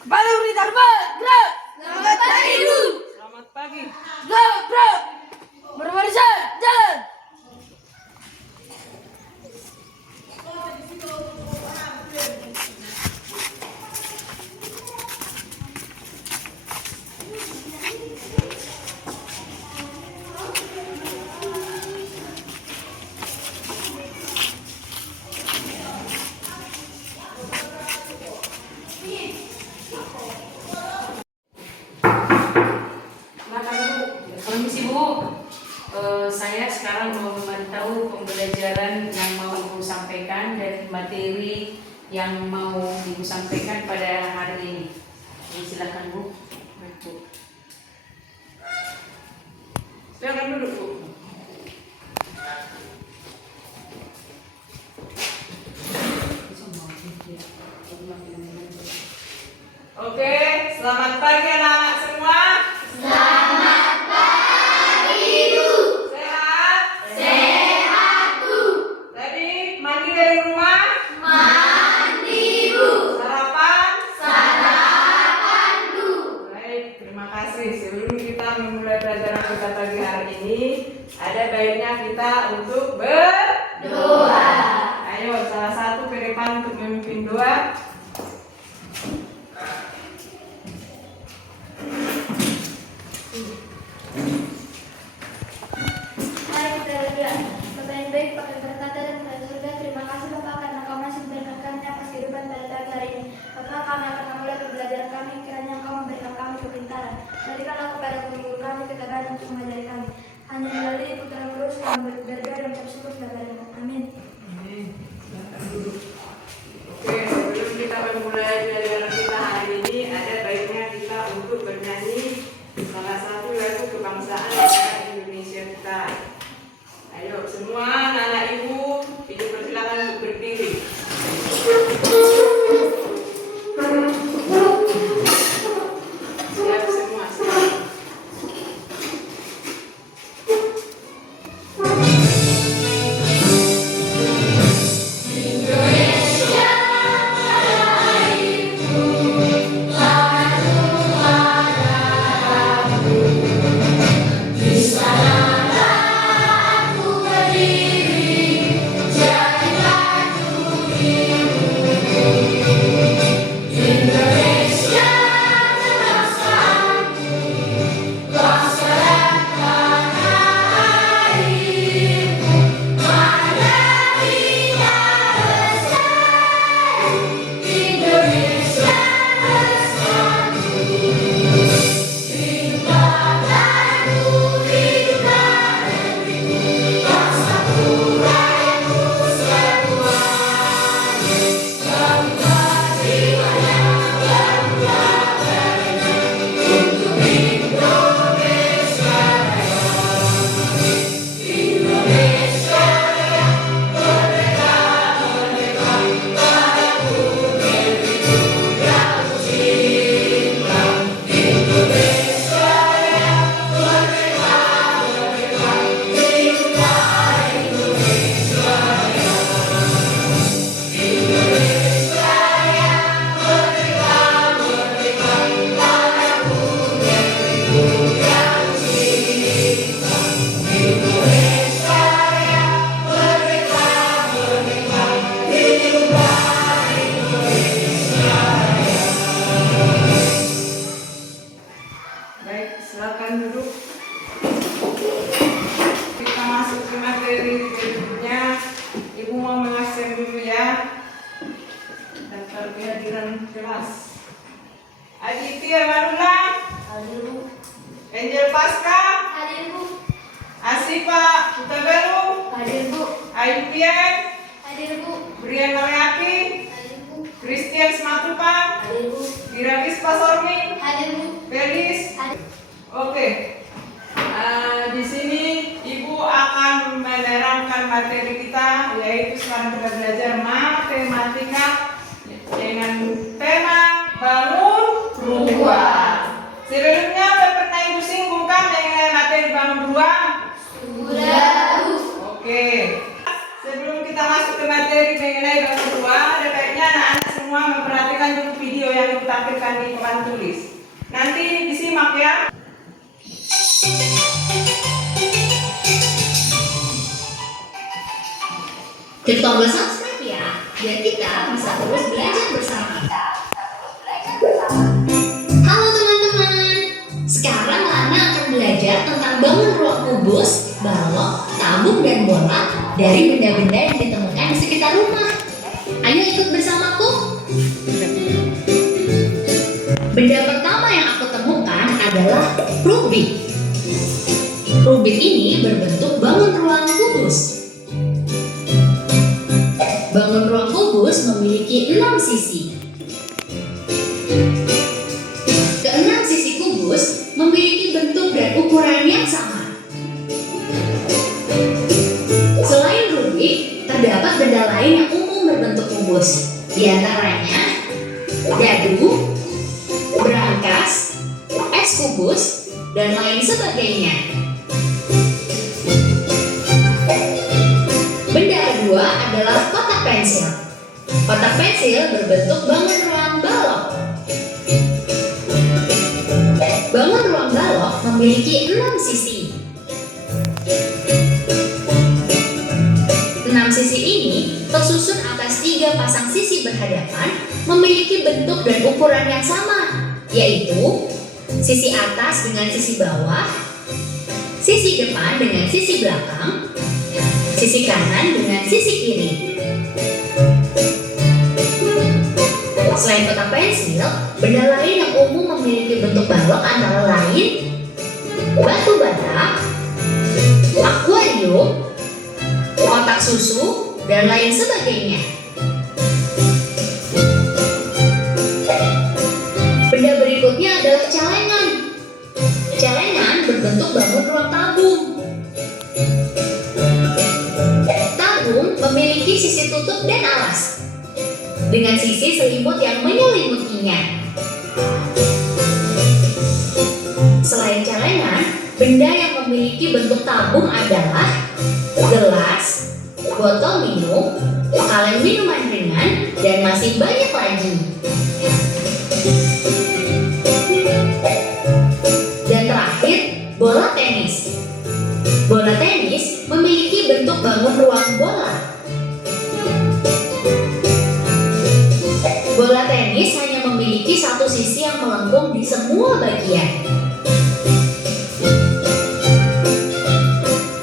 Kembali berita gerak. Selamat pagi, Bu. Selamat pagi. Gerak. Berbarisan, jalan. Permisi Bu, saya sekarang mau memantau pembelajaran yang mau Ibu sampaikan dan materi yang mau Ibu sampaikan pada hari ini. Silakan Bu. Silakan duduk Bu. Oke, selamat pagi anak-anak semua. Sebelum kita memulai pelajaran kita pagi hari ini, ada baiknya kita untuk berdoa. Ayo, salah satu ke depan untuk memimpin doa. Mari kita berdoa. Bapa yang baik, Bapa yang berkata dan pada surga, terima kasih Bapa karena Kau masih memberikan kami atas kehidupan pada pagi hari ini. Bapa, kami akan memulai pembelajaran kami, kiranya Engkau memberikan kami kepintaran. Berikanlah kepada guru kami ketabahan untuk mengajari kami. Hanya melalui Putra Kudus yang berdoa dan mengucap syukur kepada Amin. Oke, sebelum kita memulai pelajaran kita hari ini, ada baiknya kita untuk bernyanyi salah satu lagu kebangsaan negara Indonesia kita. Ayo, semua anak-anak ibu persilakan untuk berdiri. Siap semua, siap. Baik, silakan duduk. Kita masuk ke materi berikutnya. Ibu mau mengabsen dulu ya. Daftar kehadiran kelas. Aditya Marula, Hadir Bu. Angel Pasca, Hadir Bu. Asifa Utabelu, Hadir Bu. Ayubian, Hadir Bu. Brian Maleaki, Hadir Bu. Christian Smatupan, Hadir Bu. Diragis Pasormi, Hadir Bu. Felis. Hadir. Oke. Di sini Ibu akan menerangkan materi kita, yaitu sekarang kita belajar matematika dengan tema bangun ruang. Sebelumnya pernah Ibu singgungkan mengenai materi bangun ruang? Sudah Bu. Oke. Sebelum kita masuk ke materi mengenai bangun ruang, ada ditampilkan di papan tulis. Nanti disimak ya. Klik tombol subscribe ya, biar kita bisa terus belajar bersama. Halo teman-teman, sekarang Lana akan belajar tentang bangun ruang kubus, balok, tabung, dan bola dari benda-benda yang ditemukan di sekitar rumah. Ayo ikut bersamaku. Benda pertama yang aku temukan adalah rubik. Rubik ini berbentuk bangun ruang kubus. Bangun ruang kubus memiliki 6 sisi. Keenam sisi kubus memiliki bentuk dan ukuran yang sama. Selain rubik, terdapat benda lain yang umum berbentuk kubus. Di antaranya dadu, berangkas, es kubus, dan lain sebagainya. Benda kedua adalah kotak pensil. Kotak pensil berbentuk bangun ruang balok. Bangun ruang balok memiliki 6 sisi. 6 sisi ini tersusun atas 3 pasang sisi berhadapan memiliki bentuk dan ukuran yang sama, yaitu sisi atas dengan sisi bawah, sisi depan dengan sisi belakang, sisi kanan dengan sisi kiri. Selain kotak pensil, benda lain yang umum memiliki bentuk balok antara lain batu bata, akuarium, kotak susu, dan lain sebagainya. Benda berikutnya adalah celengan. Celengan berbentuk bangun ruang tabung. Tabung memiliki sisi tutup dan alas, dengan sisi selimut yang menyelimutinya. Selain celengan, benda yang memiliki bentuk tabung adalah gelas, botol minum, kaleng minuman ringan, dan masih banyak lagi. Dan terakhir, bola tenis. Bola tenis memiliki bentuk bangun ruang bola. Bola tenis hanya memiliki satu sisi yang melengkung di semua bagian.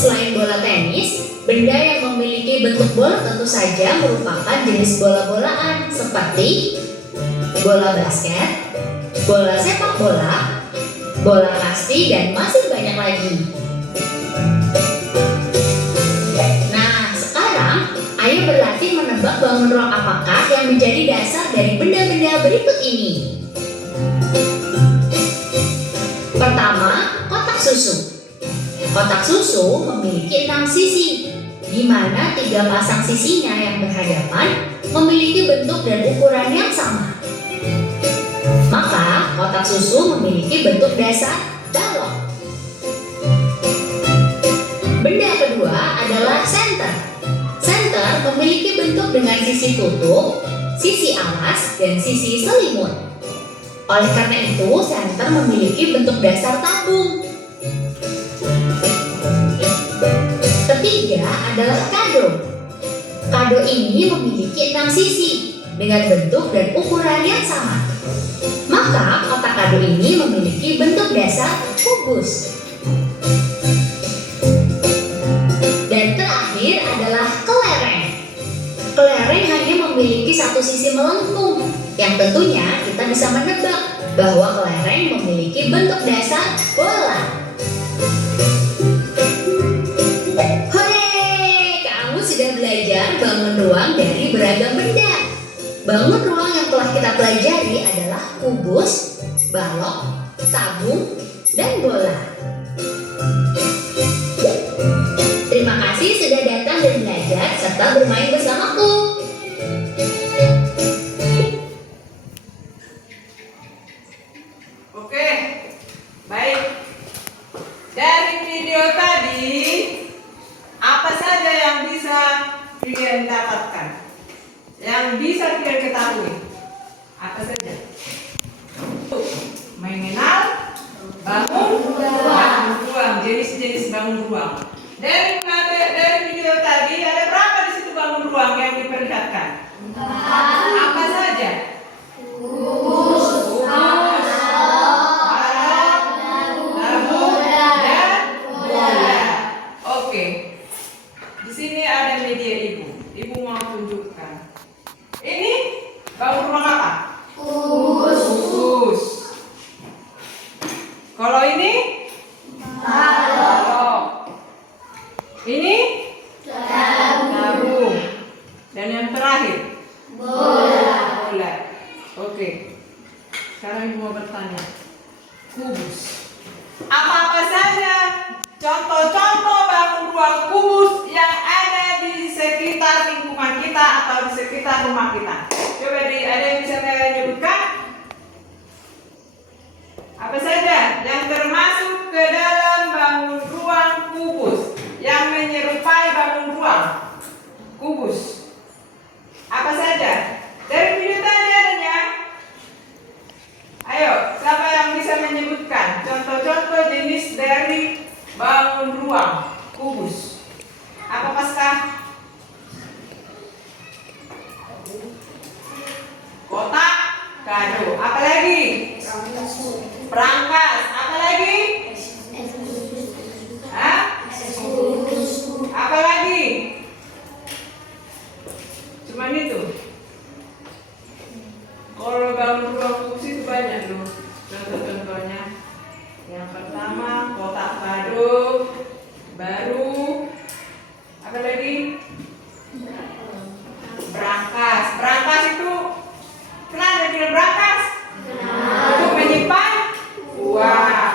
Selain bola tenis, benda yang memiliki bentuk bola tentu saja merupakan jenis bola-bolaan seperti bola basket, bola sepak bola, bola kasti, dan masih banyak lagi. Nah, sekarang ayo berlatih menebak bangun ruang apakah yang menjadi dasar dari benda-benda berikut ini. Pertama, kotak susu. Kotak susu memiliki 6 sisi, di mana 3 pasang sisinya yang berhadapan memiliki bentuk dan ukuran yang sama. Maka, kotak susu memiliki bentuk dasar balok. Benda kedua adalah senter. Senter memiliki bentuk dengan sisi tutup, sisi alas, dan sisi selimut. Oleh karena itu, senter memiliki bentuk dasar tabung. Ketiga adalah kado. Kado ini memiliki 6 sisi dengan bentuk dan ukuran yang sama. Maka kotak kado ini memiliki bentuk dasar kubus. Dan terakhir adalah kelereng. Kelereng hanya memiliki satu sisi melengkung, yang tentunya kita bisa menebak bahwa kelereng memiliki bentuk dasar bola. Hore, kamu sudah belajar bangun ruang dari beragam benda. Bangun ruang yang telah kita pelajari adalah kubus, balok, tabung, dan bola. Terima kasih sudah datang dan belajar serta bermain bersamaku. Oke, baik. Dari video tadi, apa saja yang bisa kalian dapatkan? Yang bisa kalian ketahui? Apa saja? jenis-jenis bangun ruang. Dari video tadi ada berapa di situ bangun ruang yang diperlihatkan? Apa saja? Kubus, balok, tabung, dan bola. Oke. Di sini ada media ibu. Ibu mau tunjukkan. Ini bangun ruang apa? Kubus. Kalau ini? Balok. Ini? Tabung. Dan yang terakhir? Bola. Oke. Sekarang ibu mau bertanya. Kubus. Apa-apa saja contoh-contoh bangun ruang kubus yang ada di sekitar lingkungan kita atau di sekitar rumah kita? Coba ada yang bisa menyebutkan? Apa saja yang termasuk ke dalam bangun ruang kubus yang menyerupai bangun ruang kubus? Apa saja? Dari video tadi adanya? Ayo, siapa yang bisa menyebutkan contoh-contoh jenis dari bangun ruang kubus? Apa Pasca? Kotak, kado. Apa lagi? Perangkas. Apa lagi? Hah? Apa lagi? Cuman itu. Kalau bangun ruang kubus itu banyak loh. Contoh-contohnya. Yang pertama kotak kado baru. Apa lagi? Berangkas. Berangkas itu kenapa dia berangkas? Untuk menyimpan uang.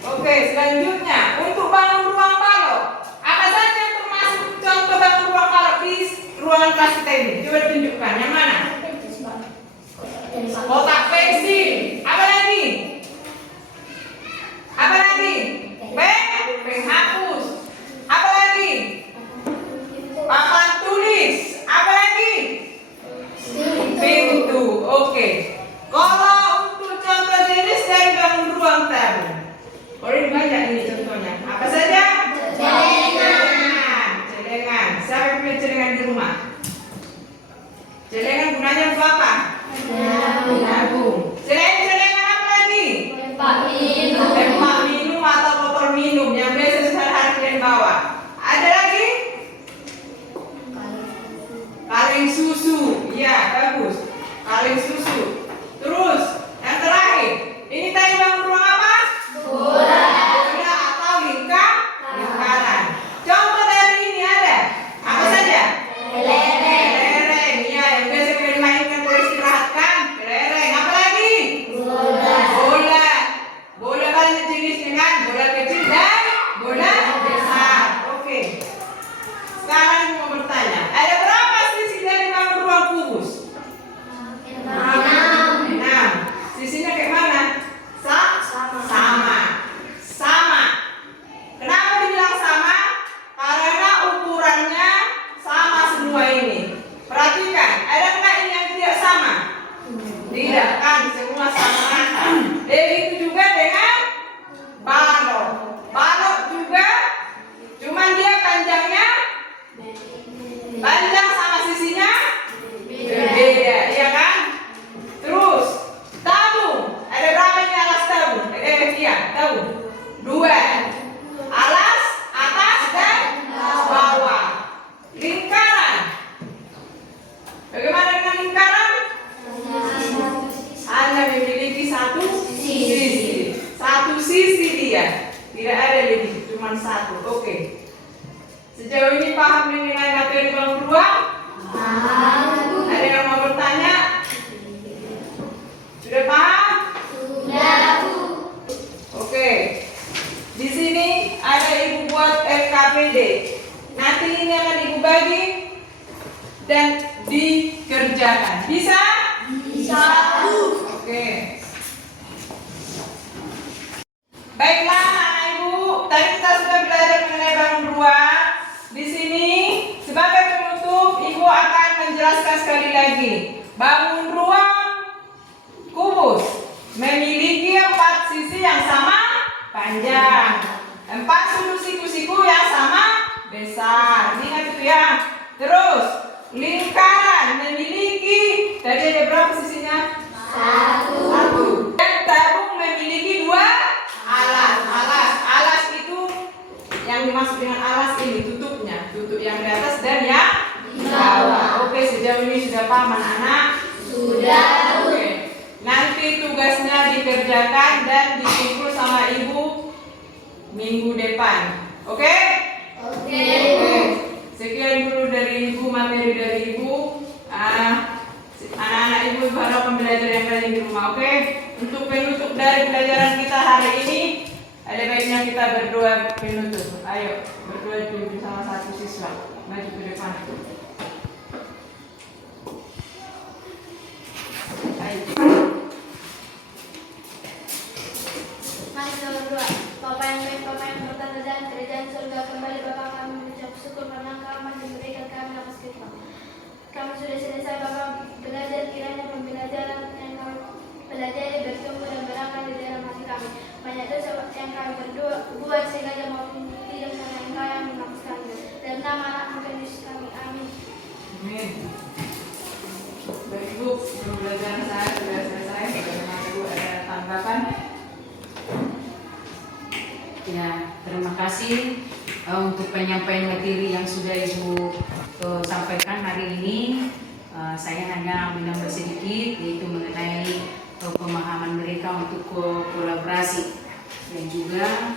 Oke, selanjutnya untuk bangun ruang balok. Apa saja yang termasuk contoh bangun ruang balok di ruangan kelas kita ini? Coba tunjukkan yang mana? Kotak pensil. Apa lagi? Apa lagi? Penghapus. Apa lagi? Papan tulis. Apa lagi? Pintu. Oke. Kalau untuk contoh jenis dari bangun ruang tabung, ini banyak ini contohnya. Apa saja? Celengan. Celengan. Siapa punya celengan di rumah? Celengan gunanya untuk apa? Menabung. Selain celengan apa lagi? Tempat minum atau botol minum yang biasa sehari-hari kalian bawa. Ada lagi? Kaleng susu. Iya, bagus. Kaleng susu. Terus, yang terakhir, ini tadi bangun ruang apa? Bola atau lingkaran. Contoh dari ini ada apa saja? Kelereng. Iya, yang biasa kalian mainkan kalau istirahat kan? Kelereng. Apa lagi? Bola banyak jenisnya kan? Bola kecil dan bola besar. Oke. Sekarang mau bertanya, ada berapa sisi dari bangun ruang kubus? 6. Sisinya kayak mana? Sama. Kenapa dibilang sama? Karena ukurannya sama semua ini. Perhatikan, ada nggak ini yang tidak sama? Tidak kan, semua sama rata. Itu juga dengan balok. Balok juga, cuman dia panjangnya panjang sama sisinya berbeda, iya kan? Terus tabung, ada berapa ini alas tabung? Iya, tabung 2. Alas atas dan bawah. Lingkaran. Bagaimana dengan lingkaran? Hanya memiliki satu sisi. Satu sisi dia. Tidak ada lebih, cuma satu. Oke. Sejauh ini paham mengenai materi bangun ruang? Ada yang mau bertanya? Sudah paham? Sudah, Bu. Oke. Di sini ada ibu buat LKPD. Nanti ini akan ibu bagi dan dikerjakan. Bisa? Bisa, Bu. Oke. Baiklah anak ibu, tadi kita sudah belajar mengenai bangun ruang. Di sini sebagai penutup ibu akan menjelaskan sekali lagi. Bangun ruang kubus memiliki 4 sisi yang sama panjang. 4 sudut siku-siku yang sama besar. Ingat itu ya. Terus lingkaran memiliki, tadi ada berapa sisinya? 1. Dan tabung memiliki 2 alas. Alas itu yang dimaksud dengan alas ini tutupnya, tutup yang di atas dan yang di bawah. Oke, sejauh ini sudah paham anak-anak? Sudah. Oke. Nanti tugasnya dikerjakan dan dikumpul sama ibu minggu depan. Oke? Oke. Oke. Sekian dulu dari ibu, materi dari ibu. Anak-anak ibu harap pembelajaran yang lain di rumah. Oke? Untuk penutup dari pelajaran kita hari ini, ada baiknya kita berdoa penutup. Ayo, berdoa dulu bersama satu siswa. Maju ke depan. Ayo. Mari kita berdoa. Bapa yang baik, Bapa yang bertata dan kerajaan surga kembali Bapa kami mengucap syukur karena Engkau masih memberikan kami nafas kehidupan. Kami sudah selesai Bapa belajar, kiranya pembelajaran yang kami pelajari bertumbuh dan berakar di dalam hati kami. Banyak dosa yang kami buat sehingga maupun tidak karena Engkau yang menghapus kami. Dan nama anak-Mu Yesus kami. Amin. Amin. Baik ibu, pembelajaran saya sudah selesai. Bagaimana ibu ada tanggapan? Ya, terima kasih untuk penyampaian materi yang sudah Ibu sampaikan hari ini. Saya hanya menambah sedikit, yaitu mengenai pemahaman mereka untuk kolaborasi. Dan juga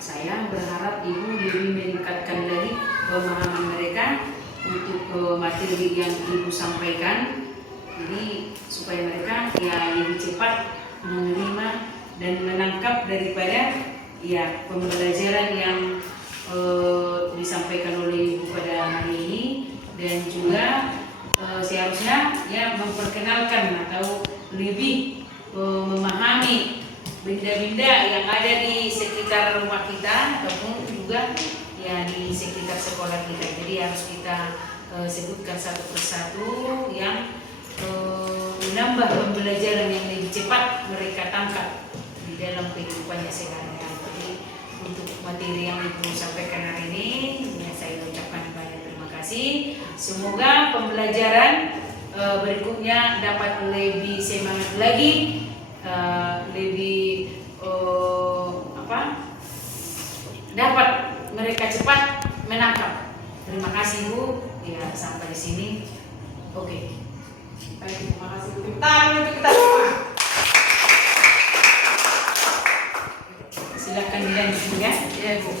saya berharap Ibu lebih meningkatkan lagi pemahaman mereka untuk materi yang Ibu sampaikan. Jadi supaya mereka ya lebih cepat menerima dan menangkap daripada ya pembelajaran yang disampaikan oleh Ibu pada hari ini, dan juga seharusnya ya memperkenalkan atau lebih memahami benda-benda yang ada di sekitar rumah kita ataupun juga ya di sekitar sekolah kita. Jadi harus kita sebutkan satu persatu yang menambah pembelajaran yang lebih cepat mereka tangkap di dalam kehidupannya sehari-hari. Jadi untuk materi yang Ibu sampaikan hari ini, ya saya ucapkan banyak terima kasih. Semoga pembelajaran berikutnya dapat lebih semangat lagi, lebih dapat mereka cepat menangkap. Terima kasih Bu. Ya sampai di sini. Oke. Baik, terima kasih. Tepuk tangan untuk kita semua. Silakan dilanjutkan ya. Ya ibu.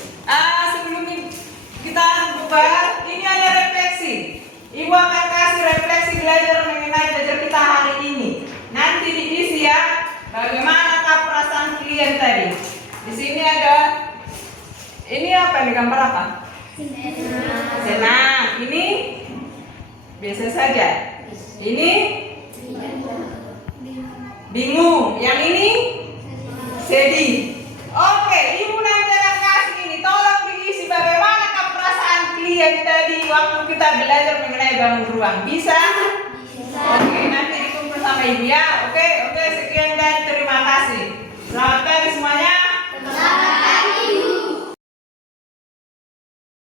Sebelum kita bubar, ini ada refleksi. Ibu akan kasih refleksi belajar mengenai belajar kita hari ini. Nanti diisi ya, bagaimanakah perasaan kalian tadi. Di sini ada, ini apa nih, gambar apa? Senang. Ini biasa saja. Ini bingung. Yang ini sedih. Oke, Ibu nanti akan kasih ini. Tolong diisi bagaimanakah perasaan kalian tadi waktu kita belajar mengenai bangun ruang. Bisa? Oke, nanti dikumpul sama Ibu ya.